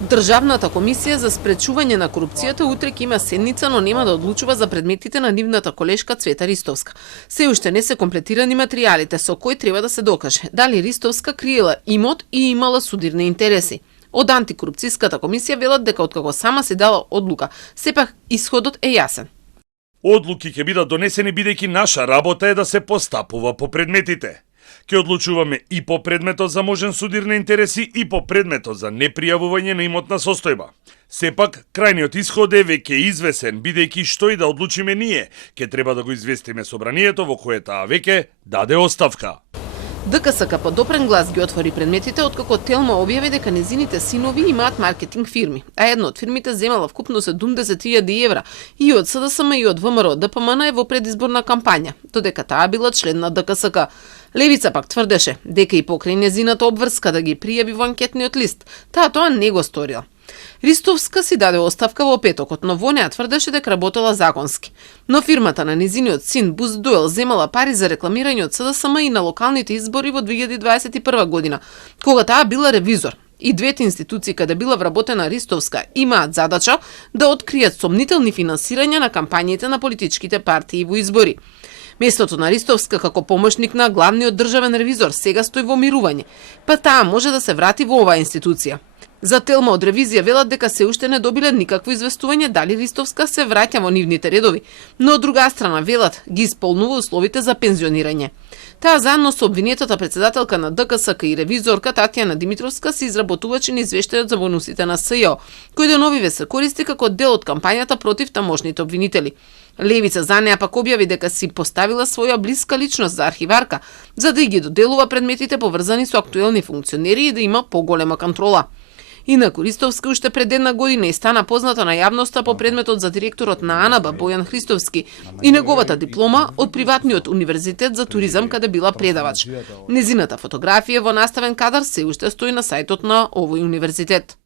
Државната комисија за спречување на корупцијата утре ќе има седница, но нема да одлучува за предметите на нивната колешка Цвета Ристовска. Се уште не се комплетирани материјалите со кои треба да се докаже дали Ристовска криела имот и имала судирни интереси. Од антикорупцијската комисија велат дека откако сама се дала одлука, сепак исходот е јасен. Одлуки ќе бидат донесени бидејќи наша работа е да се постапува по предметите. Ке одлучуваме и по предметот за можен судир на интереси и по предметот за непријавување на имотна состојба. Сепак, крајниот исход е веќе извесен, бидејќи што и да одлучиме ние, ке треба да го известиме собранието во кое таа веќе даде оставка. ДКСК по допрен глас ги отвори предметите откако Телма објави дека незините синови имаат маркетинг фирми, а една од фирмите земала вкупно 70.000 евра и од СДСМ и од ВМРО ДПМН е во предизборна кампања, додека таа била член на ДКСК. Левица пак тврдеше дека и покрај незината обврска да ги пријави во анкетниот лист, таа тоа не го сторила. Ристовска си даде оставка во петокот, но во неа тврдеше дека работела законски. Но фирмата на незиниот син Буз Дуел земала пари за рекламирање од СДСМ и на локалните избори во 2021 година, кога таа била ревизор. И двете институции каде била вработена Ристовска имаат задача да откријат сомнителни финансирања на кампањите на политичките партии во избори. Местото на Ристовска како помошник на главниот државен ревизор сега стои во мирување, па таа може да се врати во оваа институција. За Телма од ревизија велат дека се уште не добиле никакво известување дали Ристовска се враќа во нивните редови, но од друга страна велат ги исполнува условите за пензионирање. Таа заедно со обвинетата председателка на ДКСК и ревизорка Татјана Димитровска се изработувачи на извештајот за бонусите на СЈО, кој деновиве се користи како дел од кампањата против тамошните обвинители. Левица за неа пак објави дека си поставила своја блиска личност за архиварка, за да ги доделува предметите поврзани со актуелни функционери и да има поголема контрола. Инаку Ристовска уште пред една година и стана позната на јавноста по предметот за директорот на АНБ Бојан Христовски и неговата диплома од приватниот универзитет за туризам каде била предавач. Незината фотографија во наставен кадар се уште стои на сајтот на овој универзитет.